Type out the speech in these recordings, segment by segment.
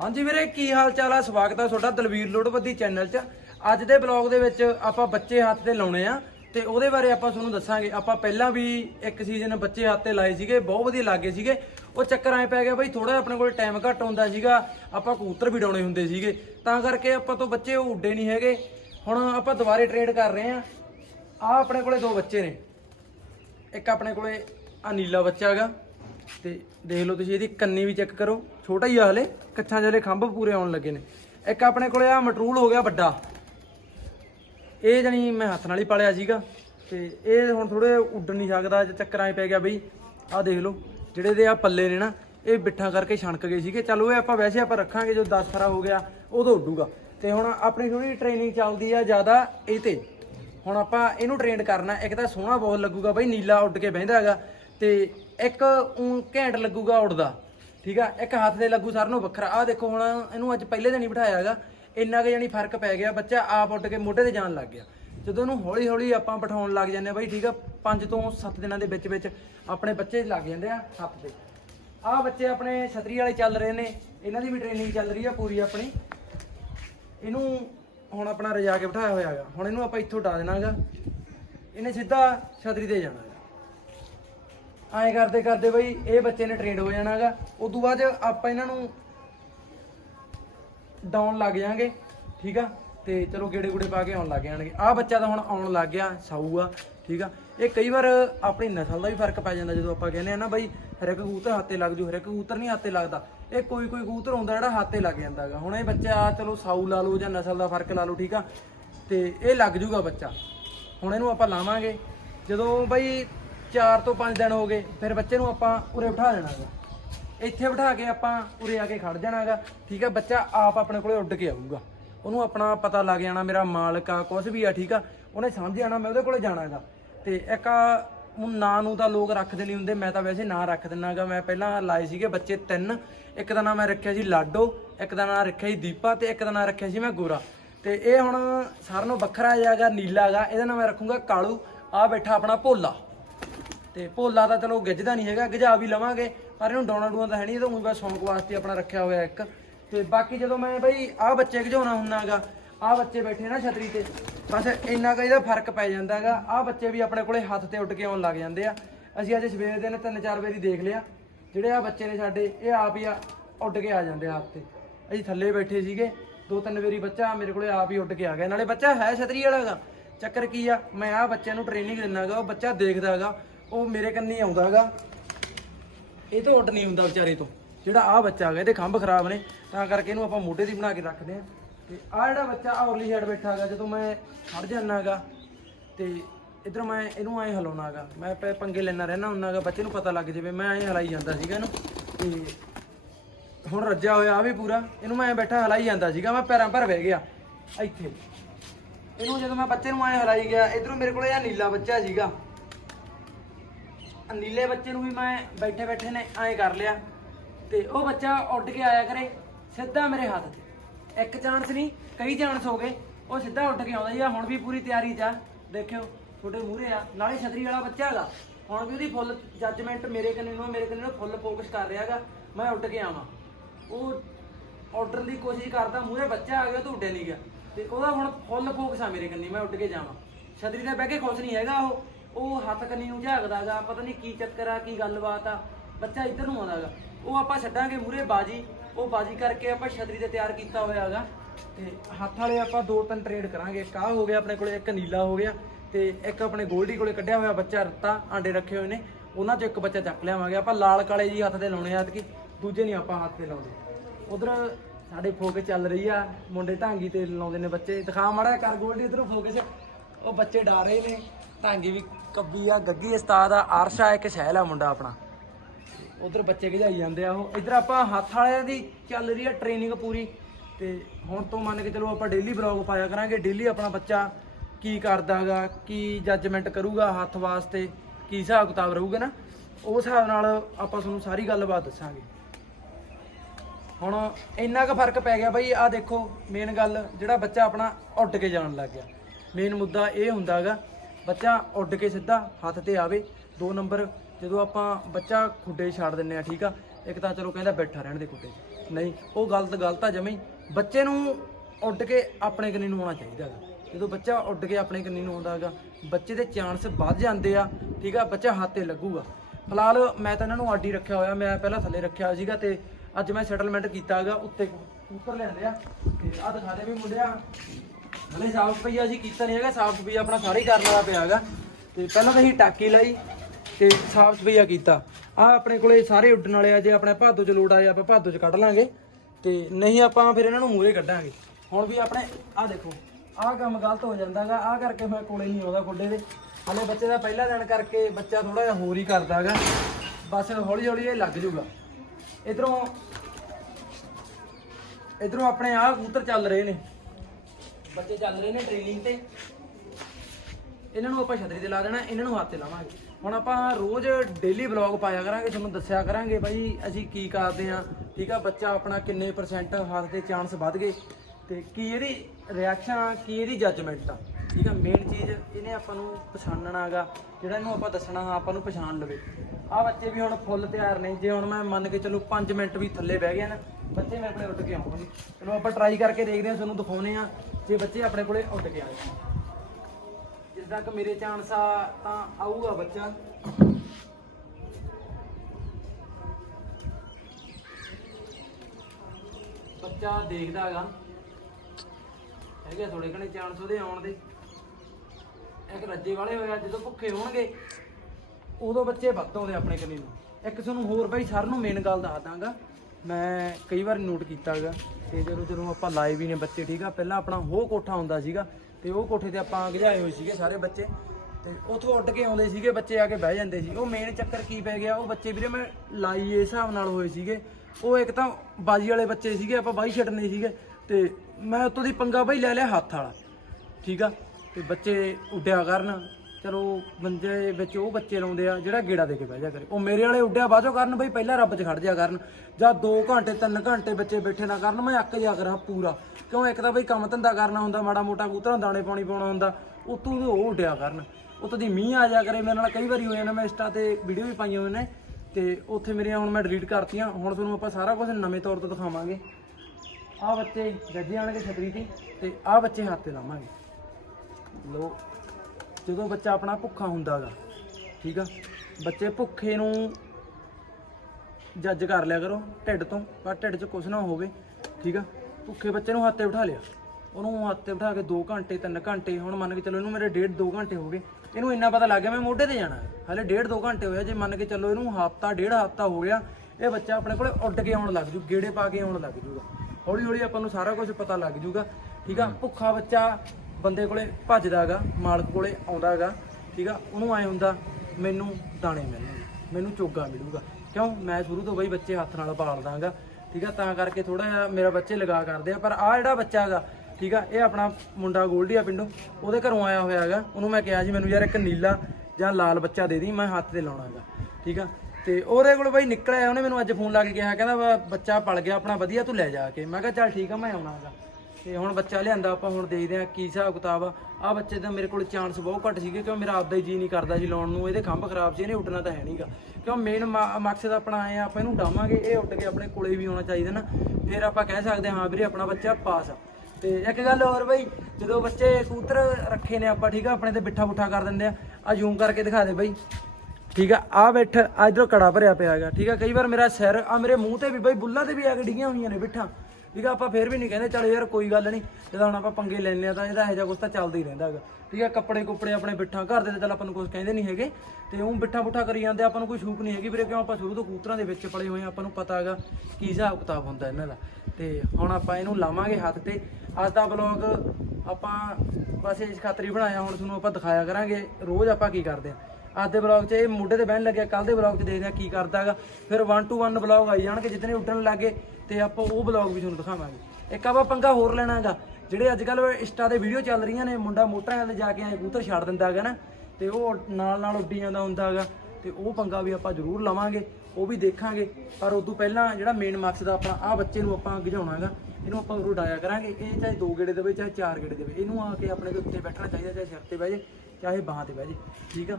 ਹਾਂਜੀ ਵੀਰੇ, ਕੀ ਹਾਲ ਚਾਲ ਆ? ਸਵਾਗਤ ਆ ਤੁਹਾਡਾ ਦਲਵੀਰ ਲੋੜਵੱਦੀ ਚੈਨਲ 'ਚ। ਅੱਜ ਦੇ ਬਲੌਗ ਦੇ ਵਿੱਚ ਆਪਾਂ ਬੱਚੇ ਹੱਥ ਤੇ ਲਾਉਣੇ ਆ ਤੇ ਉਹਦੇ ਬਾਰੇ ਆਪਾਂ ਤੁਹਾਨੂੰ ਦੱਸਾਂਗੇ। ਆਪਾਂ ਪਹਿਲਾਂ ਵੀ ਇੱਕ ਸੀਜ਼ਨ ਬੱਚੇ ਹੱਥ ਤੇ ਲਾਏ ਸੀਗੇ, ਬਹੁਤ ਵਧੀਆ ਲੱਗੇ ਸੀਗੇ। ਉਹ ਚੱਕਰ ਐ ਪੈ ਗਿਆ ਬਈ ਥੋੜਾ ਆਪਣੇ ਕੋਲ ਟਾਈਮ ਘੱਟ ਹੁੰਦਾ ਸੀਗਾ, ਆਪਾਂ ਕਬੂਤਰ ਵੀ ਡਾਉਣੇ ਹੁੰਦੇ ਸੀਗੇ। ਤਾਂ ਕਰਕੇ ਆਪਾਂ ਤੋਂ ਬੱਚੇ ਉਹ ਉੱਡੇ ਨਹੀਂ ਹੈਗੇ। ਹੁਣ ਆਪਾਂ ਦੁਬਾਰੇ ਟ੍ਰੇਡ ਕਰ ਰਹੇ ਆ। ਆ ਆਪਣੇ ਕੋਲੇ ਦੋ ਬੱਚੇ ਨੇ। ਇੱਕ ਆਪਣੇ ਕੋਲੇ ਆ ਨੀਲਾ ਬੱਚਾ ਹੈਗਾ। ਤੇ ਦੇਖ ਲਓ ਤੁਸੀਂ ਇਹਦੀ ਕੰਨੀ ਵੀ ਚੈੱਕ ਕਰੋ। ਛੋਟਾ ਹੀ ਆ ਹਲੇ, ਕੱਛਾਂ ਜਿਹੜੇ ਖੰਭ ਪੂਰੇ ਆਉਣ ਲੱਗੇ ਨੇ। ਇੱਕ ਆਪਣੇ ਕੋਲੇ ਆ ਮਟਰੂਲ ਹੋ ਗਿਆ ਵੱਡਾ। ਇਹ ਜਣੀ ਮੈਂ ਹੱਥ ਨਾਲ ਹੀ ਪਾਲਿਆ ਸੀਗਾ ਤੇ ਇਹ ਹੁਣ ਥੋੜੇ ਉੱਡ ਨਹੀਂ ਸਕਦਾ ਚੱਕਰਾਂ 'ਚ ਪੈ ਗਿਆ ਬਈ। ਆਹ ਦੇਖ ਲਓ, ਜਿਹੜੇ ਦੇ ਆ ਪੱਲੇ ਨੇ ਨਾ, ਇਹ ਬਿੱਠਾਂ ਕਰਕੇ ਛਣਕ ਗਏ ਸੀਗੇ। ਚਲੋ ਇਹ ਆਪਾਂ ਵੈਸੇ ਆਪਾਂ ਰੱਖਾਂਗੇ, ਜੋ 10 ਫਰਾ ਹੋ ਗਿਆ ਉਦੋਂ ਉੱਡੂਗਾ। ਤੇ ਹੁਣ ਆਪਣੀ ਥੋੜੀ ਟ੍ਰੇਨਿੰਗ ਚੱਲਦੀ ਆ ਜ਼ਿਆਦਾ ਇਹ ਤੇ। ਹੁਣ ਆਪਾਂ ਇਹਨੂੰ ਟ੍ਰੇਨਡ ਕਰਨਾ, ਇੱਕ ਤਾਂ ਸੋਹਣਾ ਬਹੁਤ ਲੱਗੂਗਾ ਬਈ, ਨੀਲਾ ਉੱਡ ਕੇ ਬਹਿੰਦਾ ਹੈਗਾ। ਤੇ ਇੱਕ ਊਂ ਘੈਂਟ ਲੱਗੂਗਾ ਉੱਡਦਾ, ਠੀਕ ਆ? ਇੱਕ ਹੱਥ ਦੇ ਲੱਗੂ ਸਾਰਿਆਂ ਨੂੰ ਵੱਖਰਾ। ਆਹ ਦੇਖੋ ਹੁਣ ਇਹਨੂੰ ਅੱਜ ਪਹਿਲੇ ਦਿਨ ਹੀ ਬਿਠਾਇਆ ਹੈਗਾ। ਇੰਨਾ ਕੁ ਜਾਨੀ ਫ਼ਰਕ ਪੈ ਗਿਆ, ਬੱਚਾ ਆਪ ਉੱਡ ਕੇ ਮੋਢੇ ਤੇ ਜਾਣ ਲੱਗ ਗਿਆ। ਜਦੋਂ ਇਹਨੂੰ ਹੌਲੀ ਹੌਲੀ ਆਪਾਂ ਬਿਠਾਉਣ ਲੱਗ ਜਾਂਦੇ ਆ ਬਈ, ਠੀਕ ਆ? 5 ਤੋਂ 7 ਦਿਨਾਂ ਦੇ ਵਿੱਚ ਵਿੱਚ ਆਪਣੇ ਬੱਚੇ ਲੱਗ ਜਾਂਦੇ ਆ ਹੱਥ ਤੇ ਆਹ ਬੱਚੇ ਆਪਣੇ ਛਤਰੀ ਵਾਲੇ ਚੱਲ ਰਹੇ ਨੇ। ਇਹਨਾਂ ਦੀ ਵੀ ਟ੍ਰੇਨਿੰਗ ਚੱਲ ਰਹੀ ਆ ਪੂਰੀ ਆਪਣੀ। ਇਹਨੂੰ ਹੁਣ ਆਪਣਾ ਰਜਾ ਕੇ ਬਿਠਾਇਆ ਹੋਇਆ ਹੈਗਾ। ਹੁਣ ਇਹਨੂੰ ਆਪਾਂ ਇੱਥੋਂ ਡਾ ਦੇਣਾਗਾ ਇਹਨੇ ਸਿੱਧਾ ਛਤਰੀ ਤੇ ਜਾਣਾ ਐਂ ਕਰਦੇ ਕਰਦੇ ਬਈ ਇਹ ਬੱਚੇ ਨੇ ਟ੍ਰੇਨਡ ਹੋ ਜਾਣਾਗਾ। ਉਸ ਤੋਂ ਬਾਅਦ ਆਪਾਂ ਇਹਨਾਂ ਨੂੰ ਡਾਉਣ ਲੱਗ ਜਾਾਂਗੇ, ਠੀਕ ਆ? ਤੇ ਚਲੋ ਗੇੜੇ ਗੂੜੇ ਪਾ ਕੇ ਆਉਣ ਲੱਗ ਜਾਣਗੇ। ਆਹ ਬੱਚਾ ਤਾਂ ਹੁਣ ਆਉਣ ਲੱਗ ਗਿਆ, ਸਾਊ ਆ, ਠੀਕ ਆ? ਇਹ ਕਈ ਵਾਰ ਆਪਣੀ ਨਸਲ ਦਾ ਵੀ ਫ਼ਰਕ ਪੈ ਜਾਂਦਾ ਜਦੋਂ ਆਪਾਂ ਕਹਿੰਦੇ ਆ ਨਾ ਬਈ ਹਰੇਕ ਇੱਕ ਕਬੂਤਰ ਹੱਥੇ ਲੱਗ ਜੂ ਹਰੇਕ ਇੱਕ ਕਬੂਤਰ ਨਹੀਂ ਹੱਥੇ ਲੱਗਦਾ। ਇਹ ਕੋਈ ਕੋਈ ਕਬੂਤਰ ਹੁੰਦਾ ਜਿਹੜਾ ਹੱਥੇ ਲੱਗ ਜਾਂਦਾਗਾ। ਹੁਣ ਇਹ ਬੱਚਾ ਚਲੋ ਸਾਊ ਲਾ ਲਓ ਜਾਂ ਨਸਲ ਦਾ ਫ਼ਰਕ ਲਾ ਲਓ, ਠੀਕ ਆ? ਤੇ ਇਹ ਲੱਗ ਜੂਗਾ ਬੱਚਾ। ਹੁਣ ਇਹਨੂੰ ਆਪਾਂ ਲਾਵਾਂਗੇ। ਜਦੋਂ ਬਈ 4 ਤੋਂ 5 ਦਿਨ ਹੋ ਗਏ, ਫਿਰ ਬੱਚੇ ਨੂੰ ਆਪਾਂ ਉਰੇ ਬਿਠਾ ਲੈਣਾ ਦੇਣਾਗਾ ਇੱਥੇ ਬਿਠਾ ਕੇ ਆਪਾਂ ਉਰੇ ਆ ਕੇ ਖੜ ਜਾਣਾਗਾ। ਠੀਕ ਆ, ਬੱਚਾ ਆਪ ਆਪਣੇ ਕੋਲੇ ਉੱਡ ਕੇ ਆਊਗਾ। ਉਹਨੂੰ ਆਪਣਾ ਪਤਾ ਲੱਗ ਜਾਣਾ, ਮੇਰਾ ਮਾਲਕ ਆ ਕੁਝ ਵੀ ਆ, ਠੀਕ ਆ। ਉਹਨੇ ਸਮਝ ਜਾਣਾ, ਮੈਂ ਉਹਦੇ ਕੋਲੇ ਜਾਣਾਗਾ। ਤੇ ਇੱਕ ਹੁਣ ਨਾਂ ਨੂੰ ਤਾਂ ਲੋਕ ਰੱਖਦੇ ਨਹੀਂ ਹੁੰਦੇ, ਮੈਂ ਤਾਂ ਵੈਸੇ ਨਾਂ ਰੱਖ ਦਿੰਨਾਗਾ। ਮੈਂ ਪਹਿਲਾਂ ਲਾਏ ਸੀਗੇ ਬੱਚੇ ਤਿੰਨ। ਇੱਕ ਦਾ ਨਾਮ ਮੈਂ ਰੱਖਿਆ ਸੀ ਲਾਡੋ, ਇੱਕ ਦਾ ਨਾਮ ਰੱਖਿਆ ਸੀ ਦੀਪਾ ਤੇ ਇੱਕ ਦਾ ਨਾਮ ਰੱਖਿਆ ਸੀ ਮੈਂ ਗੋਰਾ। ਤੇ ਇਹ ਹੁਣ ਸਾਰਿਆਂ ਨੂੰ ਵੱਖਰਾ ਜਾਗਾ ਨੀਲਾ ਗਾ ਇਹਦਾ ਨਾਮ ਮੈਂ ਰੱਖੂੰਗਾ ਕਾਲੂ। ਆ ਬੈਠਾ ਆਪਣਾ ਭੋਲਾ। ਤੇ ਭੋਲਾ ਤਾਂ ਚਲੋ ਗਿੱਜਦਾ ਨਹੀਂ ਹੈਗਾ ਗਿਜਾ ਵੀ ਲਵਾਂਗੇ, ਪਰ ਇਹਨੂੰ ਡਾਉਣਾ ਡੂਣਾ ਤਾਂ ਹੈ ਨਹੀਂ, ਇਹ ਤਾਂ ਊਂ ਬਸ ਸ਼ੌਂਕ ਵਾਸਤੇ ਆਪਣਾ ਰੱਖਿਆ ਹੋਇਆ ਇੱਕ। ਤੇ ਬਾਕੀ ਜਦੋਂ ਮੈਂ ਬਈ ਆਹ ਬੱਚੇ ਗਿਜਾਉਣਾ ਹੁੰਨਾਗਾ, ਆਹ ਬੱਚੇ ਬੈਠੇ ਨਾ ਛਤਰੀ ਤੇ, ਬਸ ਇੰਨਾ ਕੁ ਇਹਦਾ ਫ਼ਰਕ ਪੈ ਜਾਂਦਾਗਾ। ਆਹ ਬੱਚੇ ਵੀ ਆਪਣੇ ਕੋਲੇ ਹੱਥ ਤੇ ਉੱਡ ਕੇ ਆਉਣ ਲੱਗ ਜਾਂਦੇ ਆ। ਅਸੀਂ ਅੱਜ ਸਵੇਰ ਦੇ ਨੇ ਤਿੰਨ ਚਾਰ ਵਾਰੀ ਦੇਖ ਲਿਆ। ਜਿਹੜੇ ਆ ਬੱਚੇ ਨੇ ਸਾਡੇ, ਇਹ ਆਪ ਹੀ ਆ, ਉੱਡ ਕੇ ਆ ਜਾਂਦੇ ਆ ਹੱਥ ਤੇ। ਅਸੀਂ ਥੱਲੇ ਬੈਠੇ ਸੀਗੇ, ਦੋ ਤਿੰਨ ਵਾਰੀ ਬੱਚਾ ਮੇਰੇ ਕੋਲੇ ਆਪ ਹੀ ਉੱਡ ਕੇ ਆ ਗਿਆ। ਨਾਲੇ ਬੱਚਾ ਹੈ ਛਤਰੀ ਵਾਲਾਗਾ। ਚੱਕਰ ਕੀ ਆ, ਮੈਂ ਆ ਬੱਚਿਆਂ ਨੂੰ ਟ੍ਰੇਨਿੰਗ ਦਿੰਨਾਗਾ, ਉਹ ਬੱਚਾ ਦੇਖਦਾਗਾ। ਉਹ ਮੇਰੇ ਕੰਨੀ ਹੈਗਾ। ਇਹ ਤੋਂ ਉੱਡ ਨਹੀਂ ਹੁੰਦਾ ਵਿਚਾਰੇ ਤੋਂ। ਜਿਹੜਾ ਆ ਬੱਚਾ ਹੈਗਾ, ਇਹਦੇ ਖੰਭ ਖਰਾਬ ਨੇ। ਤਾਂ ਕਰਕੇ ਇਹਨੂੰ ਆਪਾਂ ਮੋਢੇ ਦੀ ਬਣਾ ਕੇ ਰੱਖਦੇ ਆ ਤੇ ਆ ਜਿਹੜਾ ਬੱਚਾ ਆ ਔਰਲੀ ਸਾਈਡ ਬੈਠਾ ਹੈਗਾ, ਜਦੋਂ ਮੈਂ ਖੜ ਹੈਗਾ, ਤੇ ਇਧਰ ਮੈਂ ਇਹਨੂੰ ਐਂ ਐ ਹੈਗਾ। ਮੈਂ ਪੈ ਪੰਗੇ ਲੈਣਾ ਰਹਿਣਾ ਹੁੰਨਾਗਾ ਬੱਚੇ ਨੂੰ ਪਤਾ ਲੱਗ ਜਾਵੇ, ਮੈਂ ਐਂ ਹਲਾਈ ਜਾਂਦਾ ਸੀਗਾ ਇਹਨੂੰ। ਤੇ ਹੁਣ ਰੱਜਿਆ ਹੋਇਆ ਆ ਵੀ ਪੂਰਾ। ਇਹਨੂੰ ਮੈਂ ਐਂ ਬੈਠਾ ਹਲਾਈ ਜਾਂਦਾ ਸੀਗਾ, ਮੈਂ ਪੈਰਾਂ ਭਰ ਬਹਿ ਗਿਆ, ਇੱਥੇ। ਇਹਨੂੰ ਜਦੋਂ ਮੈਂ ਬੱਚੇ ਨੂੰ ਐਂ ਹਲਾਈ ਗਿਆ, ਇਧਰੋਂ ਮੇਰੇ ਕੋਲ ਇਹ ਨੀਲਾ ਬੱਚਾ ਸੀਗਾ। ਨੀਲੇ ਬੱਚੇ ਨੂੰ ਵੀ ਮੈਂ ਬੈਠੇ ਬੈਠੇ ਨੇ ਐਂ ਕਰ ਲਿਆ। ਤੇ ਉਹ ਬੱਚਾ ਉੱਡ ਕੇ ਆਇਆ ਕਰੇ, ਸਿੱਧਾ ਮੇਰੇ ਹੱਥ ਤੇ। ਇੱਕ ਚਾਂਸ ਨਹੀਂ, ਕਈ ਚਾਂਸ ਹੋ ਗਏ। ਉਹ ਸਿੱਧਾ ਉੱਡ ਕੇ ਆਉਂਦਾ ਜੀ ਆ ਹੁਣ ਵੀ ਪੂਰੀ ਤਿਆਰੀ 'ਚ ਆ। ਦੇਖਿਓ, ਤੁਹਾਡੇ ਮੂਹਰੇ ਆ। ਨਾਲੇ ਛਤਰੀ ਵਾਲਾ ਬੱਚਾ ਹੈਗਾ। ਹੁਣ ਵੀ ਉਹਦੀ ਫੁੱਲ ਜੱਜਮੈਂਟ ਮੇਰੇ ਕੰਨੇ ਨੂੰ, ਮੇਰੇ ਕੰਨੇ ਨੂੰ ਫੁੱਲ ਫੋਕਸ ਕਰ ਰਿਹਾ ਹੈਗਾ। ਮੈਂ ਉੱਡ ਕੇ ਆਵਾਂ। ਉਹ ਆਰਡਰ ਦੀ ਕੋਸ਼ਿਸ਼ ਕਰਦਾ, ਮੂਹਰੇ ਬੱਚਾ ਆ ਗਿਆ ਤੂੰ ਉੱਡੇ ਨਹੀਂ ਗਿਆ। ਤੇ ਉਹਦਾ ਹੁਣ ਫੁੱਲ ਫੋਕਸ ਆ ਮੇਰੇ ਕੰਨੀ, ਮੈਂ ਉੱਡ ਕੇ ਜਾਵਾਂ। ਛਤਰੀ ਤੇ ਬਹਿ ਕੇ ਖੁਸ਼ ਨਹੀਂ ਹੈਗਾ ਉਹ। ਉਹ ਹੱਥ ਕੰਨੀ ਨੂੰ ਝਾਕਦਾਗਾ ਪਤਾ ਨਹੀਂ ਕੀ ਚੱਕਰ ਆ, ਕੀ ਗੱਲਬਾਤ ਆ। ਬੱਚਾ ਇੱਧਰ ਨੂੰ ਆਉਂਦਾਗਾ ਉਹ ਆਪਾਂ ਛੱਡਾਂਗੇ ਮੂਹਰੇ ਬਾਜੀ। ਉਹ ਬਾਜੀ ਕਰਕੇ ਆਪਾਂ ਛਤਰੀ ਤੇ ਤਿਆਰ ਕੀਤਾ ਹੋਇਆ ਹੈਗਾ ਤੇ ਹੱਥ ਵਾਲੇ ਆਪਾਂ ਦੋ ਤਿੰਨ ਟ੍ਰੇਡ ਕਰਾਂਗੇ। ਇੱਕ ਆਹ ਹੋ ਗਿਆ ਆਪਣੇ ਕੋਲੇ, ਇੱਕ ਨੀਲਾ ਹੋ ਗਿਆ। ਤੇ ਇੱਕ ਆਪਣੇ ਗੋਲਡੀ ਕੋਲੇ ਕੱਢਿਆ ਹੋਇਆ ਬੱਚਾ, ਰੱਤਾ ਆਂਡੇ ਰੱਖੇ ਹੋਏ ਨੇ। ਉਹਨਾਂ ਚੋਂ ਇੱਕ ਬੱਚਾ ਚੱਕ ਲਿਆਵਾਂਗੇ। ਆਪਾਂ ਲਾਲ ਕਾਲੇ ਜੀ ਹੱਥ 'ਤੇ ਲਾਉਣੇ ਆ ਕਿ ਦੂਜੇ ਨਹੀਂ ਆਪਾਂ ਹੱਥ ਤੇ ਲਾਉਂਦੇ। ਉਧਰ ਸਾਡੇ ਫੋਕਸ ਚੱਲ ਰਹੀ ਆ। ਮੁੰਡੇ ਢਾਂਗੀ ਤੇ ਲਾਉਂਦੇ ਨੇ ਬੱਚੇ। ਦਿਖਾ ਮਾੜਾ ਜਿਹਾ ਕਰ, ਗੋਲਡੀ ਉਧਰ ਫੋਕਸ ਉਹ ਬੱਚੇ ਡਾ ਰਹੇ ਨੇ। ਢਾਂਗੀ ਵੀ ਕੱਬੀ ਆ, ਗੱਗੀ ਉਸਤਾਦ ਆ, ਅਰਸ਼ਾ ਇੱਕ ਸਹਿਲ ਆ ਮੁੰਡਾ ਆਪਣਾ। ਉਧਰ ਬੱਚੇ ਗਜਾਈ ਜਾਂਦੇ ਆ ਉਹ। ਇਧਰ ਆਪਾਂ ਹੱਥ ਵਾਲਿਆਂ ਦੀ ਚੱਲ ਰਹੀ ਆ ਟ੍ਰੇਨਿੰਗ ਪੂਰੀ। ਤੇ ਹੁਣ ਤੋਂ ਮੰਨ ਕੇ ਚਲੋ ਆਪਾਂ ਡੇਲੀ ਬਲੌਗ ਪਾਇਆ ਕਰਾਂਗੇ। ਡੇਲੀ ਆਪਣਾ ਬੱਚਾ ਕੀ ਕਰਦਾਗਾ, ਕੀ ਜੱਜਮੈਂਟ ਕਰੂਗਾ ਹੱਥ ਵਾਸਤੇ, ਕੀ ਹਿਸਾਬ ਕਿਤਾਬ ਰਹੂਗਾ ਨਾ ਉਸ ਹਿਸਾਬ ਨਾਲ ਆਪਾਂ ਤੁਹਾਨੂੰ ਸਾਰੀ ਗੱਲਬਾਤ ਦੱਸਾਂਗੇ। ਹੁਣ ਇੰਨਾ ਕੁ ਫ਼ਰਕ ਪੈ ਗਿਆ ਬਈ ਆ ਦੇਖੋ ਮੇਨ ਗੱਲ ਜਿਹੜਾ ਬੱਚਾ ਆਪਣਾ ਉੱਡ ਕੇ ਜਾਣ ਲੱਗ ਗਿਆ। ਮੇਨ ਮੁੱਦਾ ਇਹ ਹੁੰਦਾਗਾ ਬੱਚਾ ਉੱਡ ਕੇ ਸਿੱਧਾ ਹੱਥ ਤੇ ਆਵੇ। ਦੋ ਨੰਬਰ, ਜਦੋਂ ਆਪਾਂ ਬੱਚਾ ਖੁੱਡੇ ਛੱਡ ਦਿੰਨੇ ਆ ਠੀਕ ਆ? ਇੱਕ ਤਾਂ ਚਲੋ ਕਹਿੰਦਾ ਬੈਠਾ ਰਹਿਣ ਦੇ ਖੁੱਡੇ 'ਚ। ਨਹੀਂ, ਉਹ ਗਲਤ ਗਲਤ ਆ ਜਮਈ ਬੱਚੇ ਨੂੰ ਉੱਡ ਕੇ ਆਪਣੇ ਕੰਨੀ ਨੂੰ ਆਉਣਾ ਚਾਹੀਦਾ ਹੈਗਾ। ਜਦੋਂ ਬੱਚਾ ਉੱਡ ਕੇ ਆਪਣੇ ਕੰਨੀ ਨੂੰ ਆਉਂਦਾ ਹੈਗਾ, ਬੱਚੇ ਦੇ ਚਾਂਸ ਵੱਧ ਜਾਂਦੇ ਆ, ਠੀਕ ਆ? ਬੱਚਾ ਹੱਥ ਤੇ ਲੱਗੂਗਾ। ਫਿਲਹਾਲ ਮੈਂ ਤਾਂ ਇਹਨਾਂ ਨੂੰ ਆਡੀ ਰੱਖਿਆ ਹੋਇਆ, ਮੈਂ ਪਹਿਲਾਂ ਥੱਲੇ ਰੱਖਿਆ ਹੋਇਆ ਸੀਗਾ ਤੇ ਅੱਜ ਮੈਂ ਸੈਟਲਮੈਂਟ ਕੀਤਾ ਹੈਗਾ, ਉੱਤੇ ਉੱਪਰ ਲੈਂਦੇ ਆ, ਤੇ ਆ ਦਿਖਾ ਦੇ ਵੀ ਮੁੰਡਿਆ। ਹਲੇ ਸਾਫ਼ ਸਫ਼ਾਈ ਅਸੀਂ ਕੀਤਾ ਨਹੀਂ ਹੈਗਾ, ਸਾਫ਼ ਸਫ਼ਾਈ ਆਪਣਾ ਸਾਰੇ ਕਰਨ ਵਾਲਾ ਪਿਆ ਹੈਗਾ। ਤੇ ਪਹਿਲਾਂ ਤਾਂ ਅਸੀਂ ਟਾਕੀ ਲਾਈ ਤੇ ਸਾਫ਼ ਸਫਾਈਆ ਕੀਤਾ। ਆ ਆਪਣੇ ਕੋਲੇ ਸਾਰੇ ਉੱਡਣ ਵਾਲੇ ਆ, ਜੇ ਆਪਣੇ ਭਾਦੋ ਚ ਲੋੜ ਆਏ, ਆਪਾਂ ਭਾਦੋ ਚ ਕੱਢ ਲਾਂਗੇ। ਤੇ ਨਹੀਂ ਆਪਾਂ ਫਿਰ ਇਹਨਾਂ ਨੂੰ ਮੂਰੇ ਕੱਢਾਂਗੇ। ਹੁਣ ਵੀ ਆਪਣੇ ਆ ਦੇਖੋ, ਆਹ ਕੰਮ ਗਲਤ ਹੋ ਜਾਂਦਾਗਾ ਆਹ ਕਰਕੇ ਮੈਂ ਕੋਲੇ ਨਹੀਂ ਆਉਂਦਾ ਗੁੱਡੇ ਦੇ। ਹਲੇ ਬੱਚੇ ਦਾ ਪਹਿਲਾ ਦਿਨ ਕਰਕੇ ਬੱਚਾ ਥੋੜਾ ਜਿਹਾ ਹੋਰ ਹੀ ਕਰਦਾਗਾ ਬਸ ਹੌਲੀ ਹੌਲੀ ਇਹ ਲੱਗ ਜੂਗਾ। ਇਧਰੋਂ ਇਧਰੋਂ ਆਪਣੇ ਆਹ ਕਬੂਤਰ ਚੱਲ ਰਹੇ ਨੇ। ਬੱਚੇ ਚੱਲ ਰਹੇ ਨੇ ਟ੍ਰੇਨਿੰਗ ਤੇ। ਇਹਨਾਂ ਨੂੰ ਆਪਾਂ ਛਤਰੀ ਤੇ ਲਾ ਦੇਣਾ, ਇਹਨਾਂ ਨੂੰ ਹੱਥ ਤੇ ਲਾਵਾਂਗੇ। ਹੁਣ ਆਪਾਂ ਰੋਜ਼ ਡੇਲੀ ਵਲੌਗ ਪਾਇਆ ਕਰਾਂਗੇ, ਤੁਹਾਨੂੰ ਦੱਸਿਆ ਕਰਾਂਗੇ ਬਾਈ ਅਸੀਂ ਕੀ ਕਰਦੇ ਆ ਠੀਕ ਆ, ਬੱਚਾ ਆਪਣਾ ਕਿੰਨੇ ਪਰਸੈਂਟ ਹੱਥ ਦੇ ਚਾਂਸ ਵੱਧ ਗਏ ਤੇ ਕੀ ਇਹਦੀ ਰਿਐਕਸ਼ਨ ਆ, ਕੀ ਇਹਦੀ ਜੱਜਮੈਂਟ ਆ। ਠੀਕ ਆ ਮੇਨ ਚੀਜ਼ ਇਹਨੇ ਆਪਾਂ ਨੂੰ ਪਛਾਣਨਾਗਾ ਜਿਹੜਾ ਇਹਨੂੰ ਆਪਾਂ ਦੱਸਣਾ ਹਾਂ, ਆਪਾਂ ਨੂੰ ਪਛਾਣ ਲਵੇ। ਆ ਬੱਚੇ ਵੀ ਹੁਣ ਫੁੱਲ ਤਿਆਰ ਨੇ। ਜੇ ਹੁਣ ਮੈਂ ਮੰਨ ਕੇ ਚਲੋ 5 ਮਿੰਟ ਵੀ ਥੱਲੇ ਬਹਿ ਗਏ ਨਾ ਬੱਚੇ ਮੇਰੇ ਕੋਲੇ ਉੱਡ ਕੇ ਆਉਣਗੇ। ਚਲੋ ਆਪਾਂ ਟਰਾਈ ਕਰਕੇ ਦੇਖਦੇ ਹਾਂ, ਤੁਹਾਨੂੰ ਦਿਖਾਉਨੇ ਆ ਜੇ ਬੱਚੇ ਆਪਣੇ ਕੋਲੇ ਉੱਡ ਕੇ ਆਏ। ਜਿੱਦਾਂ ਕਿ ਮੇਰੇ ਚਾਂਸ ਆ ਤਾਂ ਆਊਗਾ ਬੱਚਾ। ਬੱਚਾ ਦੇਖਦਾ ਹੈਗਾ। ਹੈਗੇ ਥੋੜੇ ਘਣੇ ਚਾਂਸ ਉਹਦੇ ਆਉਣ ਦੇ। ਇੱਕ ਰੱਜੇ ਵਾਲੇ ਹੋਇਆ ਜਦੋਂ ਭੁੱਖੇ ਹੋਣਗੇ, ਉਦੋਂ ਬੱਚੇ ਵੱਧ ਆਉਂਦੇ ਆਪਣੇ ਕੰਨੀ ਨੂੰ। ਇੱਕ ਤੁਹਾਨੂੰ ਹੋਰ ਬਾਈ ਸਰ ਨੂੰ ਮੇਨ ਗੱਲ ਦੱਸ ਦਾਂਗਾ। ਮੈਂ ਕਈ ਵਾਰ ਨੋਟ ਕੀਤਾ ਹੈਗਾ ਤੇ ਜਦੋਂ ਜਦੋਂ ਆਪਾਂ ਲਾਏ ਵੀ ਨੇ ਬੱਚੇ, ਠੀਕ ਆ? ਪਹਿਲਾਂ ਆਪਣਾ ਉਹ ਕੋਠਾ ਹੁੰਦਾ ਸੀਗਾ ਤੇ ਉਹ ਕੋਠੇ ਤੇ ਆਪਾਂ ਗਜਾਏ ਹੋਏ ਸੀਗੇ ਸਾਰੇ ਬੱਚੇ। ਤੇ ਉੱਥੋਂ ਉੱਡ ਕੇ ਆਉਂਦੇ ਸੀਗੇ, ਬੱਚੇ ਆ ਕੇ ਬਹਿ ਜਾਂਦੇ ਸੀ। ਉਹ ਮੇਨ ਚੱਕਰ ਕੀ ਪੈ ਗਿਆ? ਉਹ ਬੱਚੇ ਵੀਰੇ, ਮੈਂ ਲਾਈ ਇਸ ਹਿਸਾਬ ਨਾਲ ਹੋਏ ਸੀਗੇ। ਉਹ ਇੱਕ ਤਾਂ ਬਾਜੀ ਵਾਲੇ ਬੱਚੇ ਸੀਗੇ, ਆਪਾਂ ਬਾਈ ਛੱਡਨੇ ਸੀਗੇ। ਤੇ ਮੈਂ ਉੱਤੋਂ ਦੀ ਪੰਗਾ ਬਾਈ ਲੈ ਲਿਆ ਹੱਥ ਵਾਲਾ, ਠੀਕ ਆ? ਤੇ ਬੱਚੇ ਉੱਡਿਆ ਕਰਨ। ਚਲੋ ਬੰਦੇ ਵਿੱਚ ਉਹ ਬੱਚੇ ਲਾਉਂਦੇ ਆ ਜਿਹੜਾ ਗੇੜਾ ਦੇ ਕੇ ਬਹਿ ਜਾ ਕਰੇ। ਉਹ ਮੇਰੇ ਵਾਲੇ ਉੱਡਿਆ ਬਾਝੋ ਕਰਨ ਬਈ ਪਹਿਲਾਂ ਰੱਬ 'ਚ ਖੜ ਜਾ ਕਰਨ। ਜਾਂ 2 ਘੰਟੇ 3 ਘੰਟੇ ਬੱਚੇ ਬੈਠੇ ਨਾ ਕਰਨ, ਮੈਂ ਅੱਕ ਜਾ ਕਰਾਂ ਪੂਰਾ। ਕਿਉਂ ਇੱਕ ਤਾਂ ਬਈ ਕੰਮ ਧੰਦਾ ਕਰਨਾ ਹੁੰਦਾ, ਮਾੜਾ ਮੋਟਾ ਕਬੂਤਰਾਂ ਦਾਣੇ ਪਾਣੀ ਪਾਉਣਾ ਹੁੰਦਾ, ਉਤੋਂ ਦੀ ਉਹ ਉੱਡਿਆ ਕਰਨ। ਉਤੋਂ ਦੀ ਮੀਂਹ ਆ ਜਾ ਕਰੇ, ਮੇਰੇ ਨਾਲ ਕਈ ਵਾਰੀ ਹੋ ਜਾਂਦਾ, ਮੈਂ ਇੰਸਟਾ ਤੇ ਵੀਡੀਓ ਵੀ ਪਾਈਆਂ ਹੋਈਆਂ ਨੇ, ਤੇ ਉੱਥੇ ਮੇਰੀਆਂ ਹੁਣ ਮੈਂ ਡਿਲੀਟ ਕਰਤੀਆਂ। ਹੁਣ ਤੁਹਾਨੂੰ ਆਪਾਂ ਸਾਰਾ ਕੁਝ ਨਵੇਂ ਤੌਰ ਤੇ ਦਿਖਾਵਾਂਗੇ। ਆਹ ਬੱਚੇ ਗੱਜੇ ਆਣਗੇ ਛਤਰੀ ਤੇ ਤੇ ਆਹ ਬੱਚੇ ਹੱਥ ਤੇ ਲਾਵਾਂਗੇ। ਲੋ ਜਦੋਂ ਬੱਚਾ ਆਪਣਾ ਭੁੱਖਾ ਹੁੰਦਾਗਾ, ਠੀਕ ਆ? ਬੱਚੇ ਭੁੱਖੇ ਨੂੰ ਜੱਜ ਕਰ ਲਿਆ ਕਰੋ, ਢਿੱਡ ਤੋਂ, ਪਰ ਢਿੱਡ 'ਚ ਕੁਝ ਨਾ ਹੋਵੇ, ਠੀਕ ਆ? ਭੁੱਖੇ ਬੱਚੇ ਨੂੰ ਹੱਥ ਬਿਠਾ ਲਿਆ। ਉਹਨੂੰ ਹੱਥ ਬਿਠਾ ਕੇ 2 ਘੰਟੇ 3 ਘੰਟੇ, ਹੁਣ ਮੰਨ ਕੇ ਚੱਲੋ ਇਹਨੂੰ ਮੇਰੇ ਡੇਢ 2 ਘੰਟੇ ਹੋ ਗਏ। ਇਹਨੂੰ ਇੰਨਾ ਪਤਾ ਲੱਗ ਗਿਆ ਮੈਂ ਮੋਢੇ ਤੇ ਜਾਣਾ ਹੈ। ਹਲੇ ਡੇਢ 2 ਘੰਟੇ ਹੋਇਆ ਜੇ ਮੰਨ ਕੇ ਚੱਲੋ ਇਹਨੂੰ ਹਫਤਾ, ਡੇਢ ਹਫਤਾ ਹੋ ਗਿਆ, ਇਹ ਬੱਚਾ ਆਪਣੇ ਕੋਲੇ ਉੱਡ ਕੇ ਆਉਣ ਲੱਗ ਜੂ, ਗੇੜੇ ਪਾ ਕੇ ਆਉਣ ਲੱਗ ਜੂਗਾ। ਹੌਲੀ ਹੌਲੀ ਆਪਾਂ ਨੂੰ ਸਾਰਾ ਕੁਝ ਪਤਾ ਲੱਗ ਜੂਗਾ, ਠੀਕ ਆ? ਭੁੱਖਾ ਬੱਚਾ ਬੰਦੇ ਕੋਲੇ ਭੱਜਦਾਗਾ, ਮਾਲਕ ਕੋਲੇ ਆਉਂਦਾਗਾ, ਠੀਕ ਆ? ਉਹਨੂੰ ਐ ਹੁੰਦਾ, ਮੈਨੂੰ ਦਾਣੇ ਮਿਲਣਗੇ, ਮੈਨੂੰ ਚੋਗਾ ਮਿਲੂਗਾ। ਕਿਉਂ? ਮੈਂ ਸ਼ੁਰੂ ਤੋਂ ਬਈ ਬੱਚੇ ਹੱਥ ਨਾਲ ਪਾਲ ਦਾਂਗਾ ਠੀਕ ਆ? ਤਾਂ ਕਰਕੇ ਥੋੜਾ ਜਿਹਾ ਮੇਰਾ ਬੱਚੇ ਲਗਾ ਕਰਦੇ ਆ, ਪਰ ਆ ਜਿਹੜਾ ਬੱਚਾ ਹੈਗਾ ਠੀਕ ਆ, ਇਹ ਆਪਣਾ ਮੁੰਡਾ ਗੋਲਡੀ ਆ ਪਿੰਡੋਂ, ਉਹਦੇ ਘਰੋਂ ਆਇਆ ਹੋਇਆ ਹੈਗਾ ਉਹਨੂੰ ਮੈਂ ਕਿਹਾ ਜੀ, ਮੈਨੂੰ ਯਾਰ ਇੱਕ ਨੀਲਾ ਜਾਂ ਲਾਲ ਬੱਚਾ ਦੇ ਦੀ ਮੈਂ ਹੱਥ ਤੇ ਲਾਉਣਾ ਹੈਗਾ ਠੀਕ ਆ? ਤੇ ਉਹਦੇ ਕੋਲ ਬਈ ਨਿਕਲਿਆ, ਉਹਨੇ ਮੈਨੂੰ ਅੱਜ ਫੋਨ ਲਾ ਕੇ ਕਿਹਾ, ਕਹਿੰਦਾ ਵਾ, ਬੱਚਾ ਪਲ ਗਿਆ, ਆਪਣਾ ਵਧੀਆ, ਤੂੰ ਲੈ ਜਾ ਕੇ। ਮੈਂ ਕਿਹਾ, ਚੱਲ ਠੀਕ ਆ, ਮੈਂ ਆਉਣਾ ਹੈਗਾ ਤੇ ਹੁਣ ਬੱਚਾ ਲਿਆਂਦਾ, ਆਪਾਂ ਹੁਣ ਦੇਖਦੇ ਆ ਕੀ ਹਿਸਾਬ ਕਿਤਾਬ ਆ। ਆ ਬੱਚੇ ਦਾ ਮੇਰੇ ਕੋਲ ਚਾਂਸ ਬਹੁਤ ਘੱਟ ਸੀਗੇ, ਕਿਉਂ ਮੇਰਾ ਆਪਦਾ ਹੀ ਜੀ ਨਹੀਂ ਕਰਦਾ ਸੀ ਲਾਉਣ ਨੂੰ। ਇਹਦੇ ਖੰਭ ਖਰਾਬ ਸੀ, ਇਹਨੇ ਉੱਡਣਾ ਤਾਂ ਹੈ ਨਹੀਂਗਾ ਕਿਉਂ ਮੇਨ ਮਕਸਦ ਆਪਣਾ ਆਏ ਆ, ਆਪਾਂ ਇਹਨੂੰ ਡਾਵਾਂਗੇ ਇਹ ਉੱਡ ਕੇ ਆਪਣੇ ਕੋਲੇ ਵੀ ਆਉਣਾ ਚਾਹੀਦਾ ਨਾ। ਫਿਰ ਆਪਾਂ ਕਹਿ ਸਕਦੇ ਹਾਂ ਵੀਰੇ, ਆਪਣਾ ਬੱਚਾ ਪਾਸ ਆ। ਤੇ ਇੱਕ ਗੱਲ ਹੋਰ ਬਈ, ਜਦੋਂ ਬੱਚੇ ਕਬੂਤਰ ਰੱਖੇ ਨੇ ਆਪਾਂ, ਠੀਕ ਆ, ਆਪਣੇ ਤੇ ਬਿੱਠਾ ਬੁੱਠਾ ਕਰ ਦਿੰਦੇ ਆ। ਆ ਜ਼ੂਮ ਕਰਕੇ ਦਿਖਾ ਦੇ ਬਈ। ਠੀਕ ਆ ਆ ਬੈਠ ਆ ਇਧਰੋਂ ਕੜਾ ਭਰਿਆ ਪਿਆ ਹੈਗਾ, ਠੀਕ ਆ। ਕਈ ਵਾਰ ਮੇਰਾ ਸਿਰ ਆ ਮੇਰੇ ਮੂੰਹ ਤੇ ਵੀ ਬਈ, ਬੁੱਲਾਂ ਤੇ ਵੀ ਆ ਕੇ ਡਿੱਗੀਆਂ ਹੋਈਆਂ ਨੇ ਬਿੱਠਾਂ। ਠੀਕ ਆ, ਆਪਾਂ ਫੇਰ ਵੀ ਨਹੀਂ ਕਹਿੰਦੇ, ਚੱਲ ਯਾਰ ਕੋਈ ਗੱਲ ਨਹੀਂ, ਜਦੋਂ ਹੁਣ ਆਪਾਂ ਪੰਗੇ ਲੈਣੇ ਆ ਤਾਂ ਇਹਦਾ ਇਹੋ ਜਿਹਾ ਕੁਛ ਤਾਂ ਚੱਲਦਾ ਹੀ ਰਹਿੰਦਾ ਹੈਗਾ। ਠੀਕ ਆ, ਕੱਪੜੇ ਕੁੱਪੜੇ ਆਪਣੇ ਬਿੱਠਾਂ, ਘਰ ਦੇ ਤੇ ਚੱਲ ਆਪਾਂ ਨੂੰ ਕੁਝ ਕਹਿੰਦੇ ਨਹੀਂ ਹੈਗੇ। ਤੇ ਉਹ ਬਿੱਠਾ ਬੁੱਠਾ ਕਰੀ ਜਾਂਦੇ, ਆਪਾਂ ਨੂੰ ਕੋਈ ਸ਼ੂਕ ਨਹੀਂ ਹੈਗੀ ਵੀਰੇ, ਕਿਉਂ ਆਪਾਂ ਸ਼ੁਰੂ ਤੋਂ ਕਬੂਤਰਾਂ ਦੇ ਵਿੱਚ ਪਲੇ ਹੋਏ ਆ, ਆਪਾਂ ਨੂੰ ਪਤਾ ਹੈਗਾ ਕੀ ਹਿਸਾਬ ਕਿਤਾਬ ਹੁੰਦਾ ਇਹਨਾਂ ਦਾ। ਤੇ ਹੁਣ ਆਪਾਂ ਇਹਨੂੰ ਲਾਵਾਂਗੇ ਹੱਥ ਤੇ। ਅੱਜ ਦਾ ਵਲੌਗ ਆਪਾਂ ਬਸ ਇਸ ਖਾਤਰੀ ਬਣਾਇਆ, ਹੁਣ ਤੁਹਾਨੂੰ ਆਪਾਂ ਦਿਖਾਇਆ ਕਰਾਂਗੇ, ਰੋਜ਼ ਆਪਾਂ ਕੀ ਕਰਦੇ ਆ। ਅੱਜ ਦੇ ਵਲੌਗ 'ਚ ਇਹ ਮੁੰਡੇ ਤੇ ਬਹਿਣ ਲੱਗਿਆ ਕੱਲ ਦੇ ਵਲੌਗ 'ਚ ਦੇਖਦੇ ਆ ਕੀ ਕਰਦਾਗਾ ਫਿਰ 1 ਟੂ 1 ਵਲੌਗ ਆਈ ਜਾਣਗੇ ਜਿੱਦਨੇ ਉੱਡਣ ਲੱਗੇ ਤੇ ਆਪਾਂ ਉਹ ਵਲੌਗ ਵੀ ਤੁਹਾਨੂੰ ਦਿਖਾਵਾਂਗੇ। ਇੱਕ ਆਪਾਂ ਪੰਗਾ ਹੋਰ ਲੈਣਾਗਾ, ਜਿਹੜੇ ਅੱਜ ਕੱਲ ਇੰਸਟਾ ਤੇ ਵੀਡੀਓ ਚੱਲ ਰਹੀਆਂ ਨੇ, ਮੁੰਡਾ ਮੋਟਰਾਂ ਤੇ ਜਾ ਕੇ ਐ ਕਬੂਤਰ ਛੱਡ ਦਿੰਦਾ ਹੈਗਾ ਨਾ, ਤੇ ਉਹ ਨਾਲ ਨਾਲ ਉੱਡੀ ਜਾਂਦਾ ਹੁੰਦਾ ਹੈਗਾ ਤੇ ਉਹ ਪੰਗਾ ਵੀ ਆਪਾਂ ਜ਼ਰੂਰ ਲਵਾਂਗੇ, ਉਹ ਵੀ ਦੇਖਾਂਗੇ। ਪਰ ਉਦੋਂ ਪਹਿਲਾਂ ਜਿਹੜਾ ਮੇਨ ਮਕਸਦ ਆ ਆਪਣਾ ਆ ਬੱਚੇ ਨੂੰ ਆਪਾਂ ਗਿਝਾਉਣਾ ਹੈਗਾ ਇਹਨੂੰ ਆਪਾਂ ਉਰੋਂ ਡਾਇਆ ਕਰਾਂਗੇ। ਇਹ ਚਾਹੇ ਦੋ ਗੇੜੇ ਦੇਵੇ, ਚਾਹੇ ਚਾਰ ਗੇੜੇ ਦੇਵੇ, ਇਹਨੂੰ ਆ ਕੇ ਆਪਣੇ ਦੇ ਉੱਤੇ ਬੈਠਣਾ ਚਾਹੀਦਾ, ਚਾਹੇ ਸਿਰ ਤੇ ਬਹਿ ਜੇ, ਚਾਹੇ ਬਾਹਾਂ ਤੇ ਬਹਿ ਜੇ, ਠੀਕ ਆ?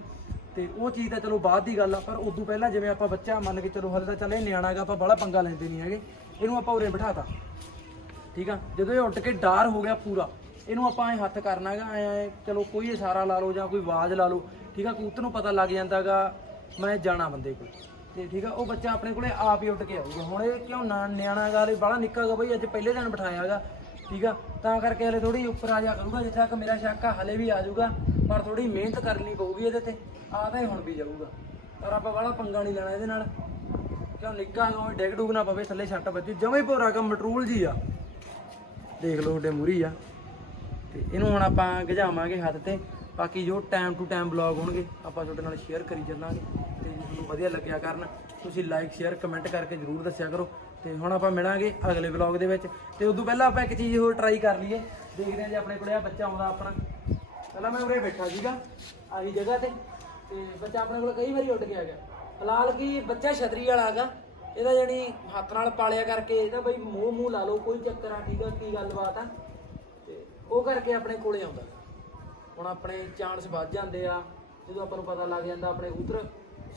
ਤੇ ਉਹ ਚੀਜ਼ ਤਾਂ ਚਲੋ ਬਾਅਦ ਦੀ ਗੱਲ ਆ, ਪਰ ਉਦੋਂ ਪਹਿਲਾਂ ਜਿਵੇਂ ਆਪਾਂ ਬੱਚਾ ਮੰਨ ਕੇ ਚਲੋ ਹਲੇ ਤਾਂ ਚੱਲ ਇਹ ਨਿਆਣਾ ਹੈਗਾ, ਆਪਾਂ ਬੜਾ ਪੰਗਾ ਲੈਂਦੇ ਨਹੀਂ ਹੈਗੇ। ਇਹਨੂੰ ਆਪਾਂ ਉਰੇ ਬਿਠਾਤਾ। ਠੀਕ ਆ? ਜਦੋਂ ਇਹ ਉੱਡ ਕੇ ਡਾਰ ਹੋ ਗਿਆ ਪੂਰਾ, ਇਹਨੂੰ ਆਪਾਂ ਐ ਹੱਥ ਕਰਨਾ ਕਰਨਾਗਾ ਐ ਚਲੋ ਕੋਈ ਇਸ਼ਾਰਾ ਲਾ ਲਓ ਜਾਂ ਕੋਈ ਆਵਾਜ਼ ਲਾ ਲਓ। ਠੀਕ ਆ? ਕਬੂਤਰ ਨੂੰ ਪਤਾ ਲੱਗ ਜਾਂਦਾਗਾ ਮੈਂ ਜਾਣਾ ਬੰਦੇ ਕੋਲ। ਤੇ ਠੀਕ ਆ? ਉਹ ਬੱਚਾ ਆਪਣੇ ਕੋਲੇ ਆਪ ਹੀ ਉੱਡ ਕੇ ਆਊਗਾ। ਹੁਣ ਇਹ ਕਿਉਂ ਨਾ ਨਿਆਣਾ ਗਾ ਇਹ ਬੜਾ ਨਿੱਕਾ ਗਾ ਬਈ, ਅੱਜ ਪਹਿਲੇ ਦਿਨ ਬਿਠਾਇਆ ਹੈਗਾ। ਠੀਕ ਆ? ਤਾਂ ਕਰਕੇ ਹਲੇ ਥੋੜੀ ਉੱਪਰ ਆ ਜਾ ਕਰੂਗਾ, ਜਿੱਥੇ ਤੱਕ ਮੇਰਾ ਸ਼ੱਕ ਆ, ਹਲੇ ਵੀ ਆ ਜਾਊਗਾ। ਪਰ ਥੋੜੀ ਮਿਹਨਤ ਕਰਨੀ ਪਊਗੀ ਇਹਦੇ ਤੇ ਆ ਤਾਂ ਇਹ ਹੁਣ ਵੀ ਜਾਊਗਾ। ਪਰ ਆਪਾਂ ਵਾਲਾ ਪੰਗਾ ਨਹੀਂ ਲੈਣਾ ਇਹਦੇ ਨਾਲ। ਕਿਉਂ ਨਿੱਕਾ ਉਹ ਡਿੱਗ ਡੁੱਗ ਨਾ ਪਵੇ, ਥੱਲੇ ਛੱਟ ਵੱਜੂ। ਜਮੇ ਹੀ ਭੋਰਾ ਕੰਮ ਮਟਰੂਲ ਜੀ ਆ। ਦੇਖ ਲਓ ਤੁਹਾਡੇ ਮੂਰੀ ਆ। ਤੇ ਇਹਨੂੰ ਹੁਣ ਆਪਾਂ ਗਜਾਵਾਂਗੇ ਹੱਥ ਤੇ। ਬਾਕੀ ਜੋ ਟਾਈਮ ਟੂ ਟਾਈਮ ਬਲੌਗ ਹੋਣਗੇ, ਆਪਾਂ ਤੁਹਾਡੇ ਨਾਲ ਸ਼ੇਅਰ ਕਰੀ ਚੱਲਾਂਗੇ। ਤੇ ਜੇ ਤੁਹਾਨੂੰ ਵਧੀਆ ਲੱਗਿਆ ਕਰਨ, ਤੁਸੀਂ ਲਾਈਕ ਸ਼ੇਅਰ ਕਮੈਂਟ ਕਰਕੇ ਜਰੂਰ ਦੱਸਿਆ ਕਰੋ। ਤੇ ਹੁਣ ਆਪਾਂ ਮਿਲਾਂਗੇ ਅਗਲੇ ਵਲੌਗ ਦੇ ਵਿੱਚ। ਤੇ ਉਦੋਂ ਪਹਿਲਾਂ ਆਪਾਂ ਇੱਕ ਚੀਜ਼ ਹੋਰ ਟਰਾਈ ਕਰ ਲਈਏ। ਦੇਖਦੇ ਹਾਂ ਜੇ ਆਪਣੇ ਕੋਲੇ ਆ ਬੱਚਾ ਆਉਂਦਾ ਆਪਣਾ। ਪਹਿਲਾਂ ਮੈਂ ਉਰੇ ਬੈਠਾ ਸੀਗਾ ਆਹੀ ਜਗ੍ਹਾ ਤੇ ਤੇ ਬੱਚਾ ਆਪਣੇ ਕੋਲ ਕਈ ਵਾਰੀ ਉੱਡ ਕੇ ਆ ਗਿਆ। ਫਿਲਹਾਲ ਕੀ ਬੱਚਾ ਛਤਰੀ ਵਾਲਾ ਹੈਗਾ, ਇਹਦਾ ਜਣੀ ਹੱਥ ਨਾਲ ਪਾਲਿਆ ਕਰਕੇ ਇਹਦਾ ਬਈ ਮੂੰਹ ਮੂੰਹ ਲਾ ਲਓ, ਕੋਈ ਚੱਕਰ ਆ, ਠੀਕ ਆ, ਕੀ ਗੱਲਬਾਤ ਆ। ਤੇ ਉਹ ਕਰਕੇ ਆਪਣੇ ਕੋਲੇ ਆਉਂਦਾ। ਹੁਣ ਆਪਣੇ ਚਾਂਸ ਵੱਧ ਜਾਂਦੇ ਆ, ਜਦੋਂ ਆਪਾਂ ਨੂੰ ਪਤਾ ਲੱਗ ਜਾਂਦਾ ਆਪਣੇ ਉਤਰ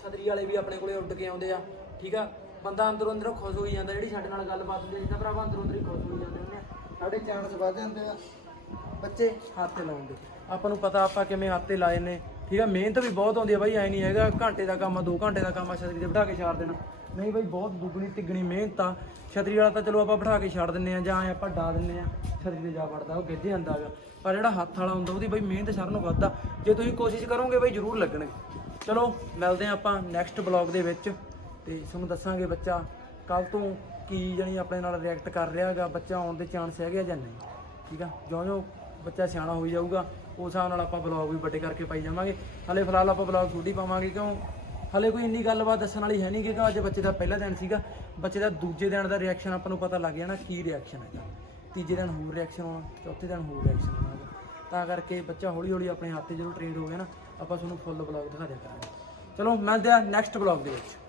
ਛਤਰੀ ਵਾਲੇ ਵੀ ਆਪਣੇ ਕੋਲੇ ਉੱਡ ਕੇ ਆਉਂਦੇ ਆ, ਠੀਕ ਆ। ਬੰਦਾ ਅੰਦਰੋਂ ਅੰਦਰੋਂ ਖੁਸ਼ ਹੋਈ ਜਾਂਦਾ, ਜਿਹੜੀ ਸਾਡੇ ਨਾਲ ਗੱਲਬਾਤ ਹੁੰਦੀ ਹੈ ਜਿੱਦਾਂ ਭਰਾਵਾ ਅੰਦਰੋਂ ਅੰਦਰ ਹੀ ਖੁਸ਼ ਹੋਈ ਜਾਂਦੇ ਹੁੰਦੇ ਆ। ਸਾਡੇ ਚਾਂਸ ਵੱਧ ਜਾਂਦੇ ਆ। ਬੱਚੇ ਹੱਥ ਲਾਉਂਦੇ ਆਪਾਂ ਨੂੰ ਪਤਾ ਆਪਾਂ ਕਿਵੇਂ ਹੱਥ ਤੇ ਲਾਏ ਨੇ। ਠੀਕ ਆ, ਮਿਹਨਤ ਵੀ ਬਹੁਤ ਆਉਂਦੀ ਆ ਬਾਈ, ਐ ਨਹੀਂ ਹੈਗਾ ਘੰਟੇ ਦਾ ਕੰਮ ਆ 2 ਘੰਟੇ ਦਾ ਕੰਮ ਆ, ਛਤਰੀ ਤੇ ਬਿਠਾ ਕੇ ਛੱਡ ਦੇਣਾ। ਨਹੀਂ ਬਾਈ, ਬਹੁਤ ਦੁੱਗਣੀ ਤਿੱਗਣੀ ਮਿਹਨਤ ਆ। ਛਤਰੀ ਵਾਲਾ ਤਾਂ ਚਲੋ ਆਪਾਂ ਬਿਠਾ ਕੇ ਛੱਡ ਦਿੰਨੇ ਆ, ਜਾਂ ਐਂ ਆਪਾਂ ਡਾ ਦਿੰਨੇ ਆ, ਛਤਰੀ ਤੇ ਜਾ ਵੜਦਾ, ਉਹ ਗਿੱਧੇ ਜਾਂਦਾ ਹੈਗਾ ਪਰ ਜਿਹੜਾ ਹੱਥ ਵਾਲਾ ਹੁੰਦਾ, ਉਹਦੀ ਬਾਈ ਮਿਹਨਤ ਸਾਰਿਆਂ ਨੂੰ ਵੱਧ ਆ। ਜੇ ਤੁਸੀਂ ਕੋਸ਼ਿਸ਼ ਕਰੋਗੇ ਬਾਈ, ਜ਼ਰੂਰ ਲੱਗਣਗੇ ਚਲੋ, ਮਿਲਦੇ ਆ ਆਪਾਂ ਨੈਕਸਟ ਬਲੌਗ ਦੇ ਵਿੱਚ। ਤੇ ਤੁਹਾਨੂੰ ਦੱਸਾਂਗੇ ਬੱਚਾ ਕੱਲ ਤੋਂ ਕੀ ਜਾਨੀ ਆਪਣੇ ਨਾਲ ਰਿਐਕਟ ਕਰ ਰਿਹਾ ਹੈਗਾ ਬੱਚਾ ਆਉਣ ਦੇ ਚਾਂਸ ਹੈਗੇ ਆ ਜਾਂ ਨਹੀਂ। ਠੀਕ ਆ? ਜਿਉਂ-ਜਿਉਂ ਬੱਚਾ ਸਿਆਣਾ ਹੋਈ ਜਾਊਗਾ, ਉਸ ਹਿਸਾਬ ਨਾਲ ਆਪਾਂ ਬਲੌਗ ਵੀ ਵੱਡੇ ਕਰਕੇ ਪਾਈ ਜਾਵਾਂਗੇ। ਹਲੇ ਫਿਲਹਾਲ ਆਪਾਂ ਬਲੌਗ ਛੋਟੀ ਪਾਵਾਂਗੇ, ਕਿਉਂ? ਹਲੇ ਕੋਈ ਇੰਨੀ ਗੱਲਬਾਤ ਦੱਸਣ ਵਾਲੀ ਹੈ ਨਹੀਂ ਕਿਉਂਕਿ ਅੱਜ ਬੱਚੇ ਦਾ ਪਹਿਲਾ ਦਿਨ ਸੀਗਾ। ਬੱਚੇ ਦਾ ਦੂਜੇ ਦਿਨ ਦਾ ਰਿਐਕਸ਼ਨ ਆਪਾਂ ਨੂੰ ਪਤਾ ਲੱਗ ਜਾਣਾ ਕੀ ਰਿਐਕਸ਼ਨ ਹੈਗਾ ਤੀਜੇ ਦਿਨ ਹੋਰ ਰਿਐਕਸ਼ਨ ਆਉਣਾ ਚੌਥੇ ਦਿਨ ਹੋਰ ਰਿਐਕਸ਼ਨ ਆਉਣਾ ਗਾ। ਤਾਂ ਕਰਕੇ ਬੱਚਾ ਹੌਲੀ ਹੌਲੀ ਆਪਣੇ ਹੱਥ ਤੇ ਜਦੋਂ ਟ੍ਰੇਨਡ ਹੋ ਗਿਆ ਨਾ, ਆਪਾਂ ਤੁਹਾਨੂੰ ਫੁੱਲ ਬਲੌਗ ਦਿਖਾ ਦਿਆ ਕਰਾਂਗੇ। ਚਲੋ, ਮਿਲਦੇ ਆ ਨੈਕਸਟ ਬਲੌਗ ਦੇ ਵਿੱਚ।